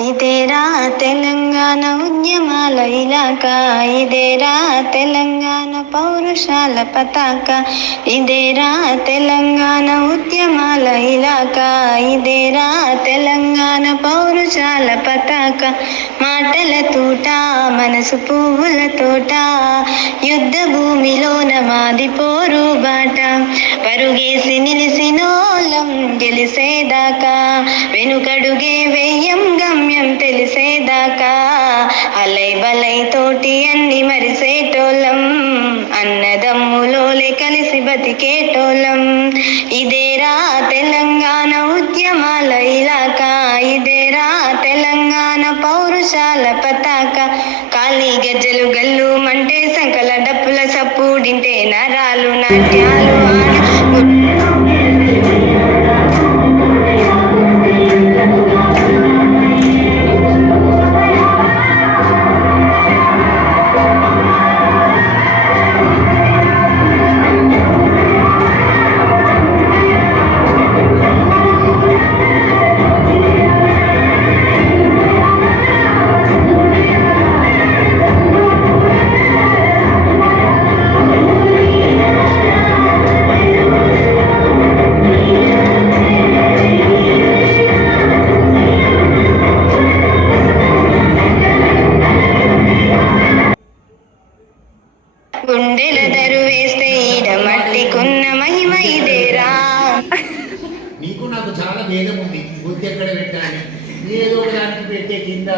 ఇదేరా తెలంగాణ ఉద్యమాల ఇలాక ఇదేరా తెలంగాణ పౌరుషాల పతాక ఇదేరా తెలంగాణ ఉద్యమాల ఇలాక ఇదేరా తెలంగాణ పౌరుషాల పతాక. మాటల తోట మనసు పువ్వుల తోట యుద్ధ భూమిలోన మాది పోరు బాట. పరుగేసి నిలిసినోలం గెలిసేదాకా వెనుకడుగే వేయం చేసేదాకా? అలై బలై తోటి అన్ని మరిసేటోళ్ళం. అన్నదమ్ములోలే కలిసి బతికేటోళ్ళం. ఇదేరా తెలంగాణ ఉద్యమాల ఇలాక. ఇదేరా తెలంగాణ పౌరుషాల పతాక. కాలి గజ్జలు గల్లు మంటే సంకల డప్పుల సప్పుడింటే నరాలు నాట్య గుండెల దరు వేస్తే ఈడ మట్టికున్న మహిమ ఇదేరా? నీకు నాకు చాలా భేదం ఉంది. బుద్ధి ఎక్కడ పెట్టాలి? ఏదో దానికి పెట్టే కింద.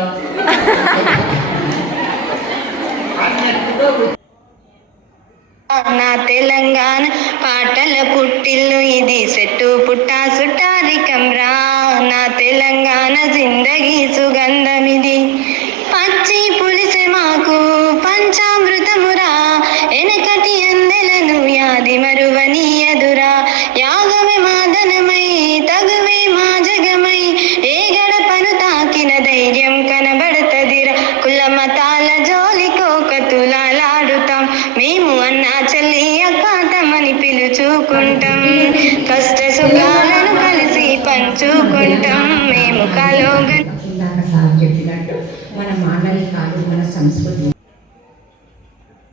నా తెలంగాణ పాటల పుట్టిల్లు ఇది. చెట్టు పుట్టా సుట్టారికం రా నా తెలంగాణ జిందగీ సుగంధమిది. పచ్చి పులిసె మాకు పంచుకుంటాం మేము కలోగ చెప్పినట్టు మన మాండలికాలు మన సంస్కృతి.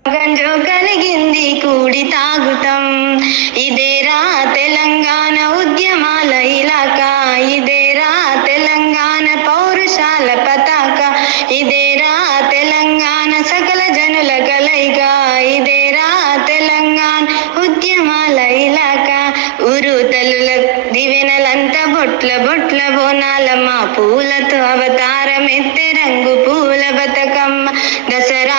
గంజో కలిగింది కూడి తాగుతాం. ఇదేరా తెలంగాణ ఉద్యమాల ఇలాక. ఇదేరా తెలంగాణ పౌరుషాల పతాక. ఇదేరా తెలంగాణ సకల జనుల కలయిక. ఇదేరా తెలంగాణ ఉద్యమాల ఇలాక. తల్లుల దివెనలంతా బొట్ల బొట్ల బోనాలమ్మ పూలతో అవతారం ఎత్తే రంగు పూల బతుకమ్మ. దసరా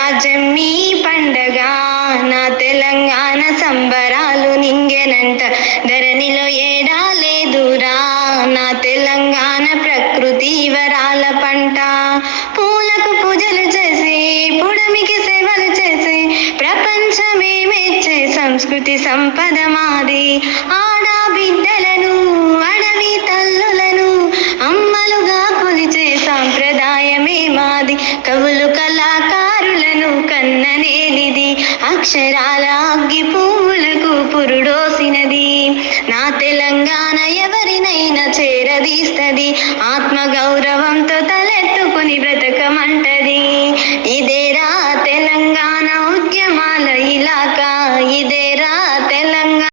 కవులు కళాకారులను కన్ననేనిది అక్షరాల